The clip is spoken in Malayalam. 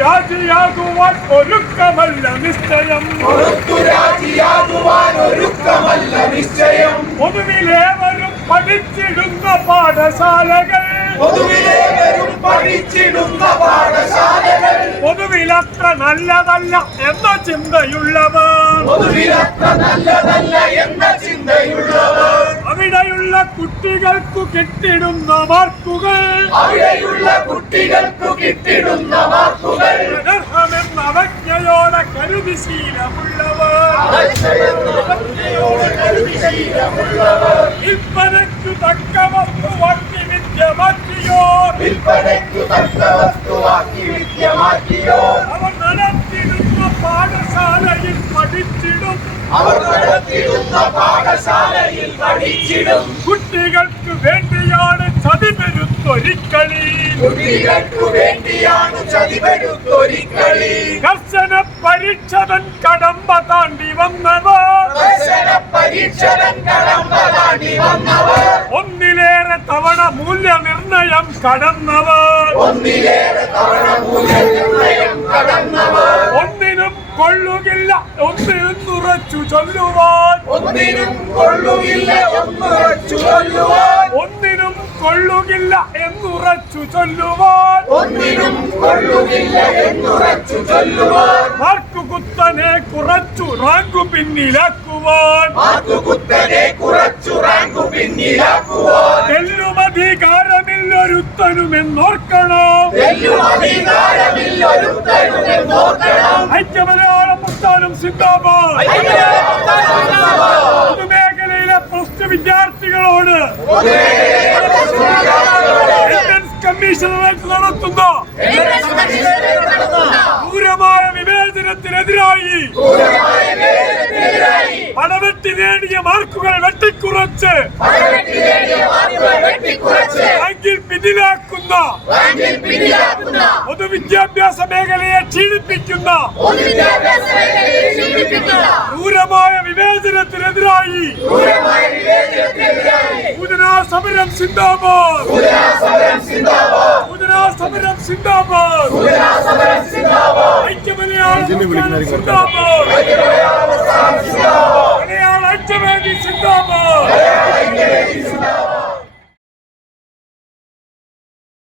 രാജിയാകുവാൻ ഒരുക്കമല്ല നിശ്ചയം പൊതുവിലേവരും പഠിച്ചിടുന്ന പാഠശാലകൾ പൊതുവിലത്ര നല്ലതല്ല എന്ന ചിന്തയുള്ളവർ അവിടെയുള്ള കുട്ടികൾക്കു കിട്ടിടുന്ന മാർക്കുകൾ അനർഹമെന്ന അവജ്ഞയോടെ കരുതി ശീലമുള്ളവർ വിൽപ്പനയ്ക്കു തക്ക വസ്തുവാക്കി വിദ്യ മാറ്റിയോ അവർ നടത്തിടുന്ന പാഠശാലയിൽ പഠിച്ചിടും കുട്ടികൾക്ക് വേണ്ടിയാണ് ചതിവരുത്തൊരിക്കളി കർശന പരീക്ഷതൻ കടമ്പ താണ്ടി വന്നവർ ഒന്നിലേറെ തവണ മൂല്യനിർണയം കടന്നവർ ഒന്നിനും കൊള്ളുകില്ല ഒന്നിനുറച്ചു ചൊല്ലുവാൻ ഒന്നിനും കൊള്ളുകില്ല എന്നുറച്ചു ചൊല്ലുവാൻ മാർക്കുകുത്തനെ കുറച്ചു റാങ്കു പിന്നിലാക്കുവാൻ തെല്ലുമധികാരമില്ലൊരുത്തനുമെന്നോർക്കണം ഐക്യമലയാളം മുക്താനും സിന്ദാബാദ് പൊതുമേഖലയിലെ പ്ലസ് വിദ്യാർത്ഥികളോട് കമ്മീഷണറേറ്റ് നടത്തുന്ന ക്രൂരമായ വിവേചനത്തിനെതിരായി പണവെട്ടി നേടിയ മാർക്കുകൾ വെട്ടിക്കുറച്ച് റാങ്കിൽ പിന്നിലാക്കുന്ന പൊതുവിദ്യാഭ്യാസ മേഖലയെ ക്ഷീണിപ്പിക്കുന്ന ക്രൂരമായ വിവേചനത്തിനെതിരായി സമരം സിന്ദാബാദ് സമരം സിന്ദാബാദ് ഐക്യമലയാളം സിന്ദാബാദ് മലയാള ഐക്യവേദി സിന്ദാബാദ്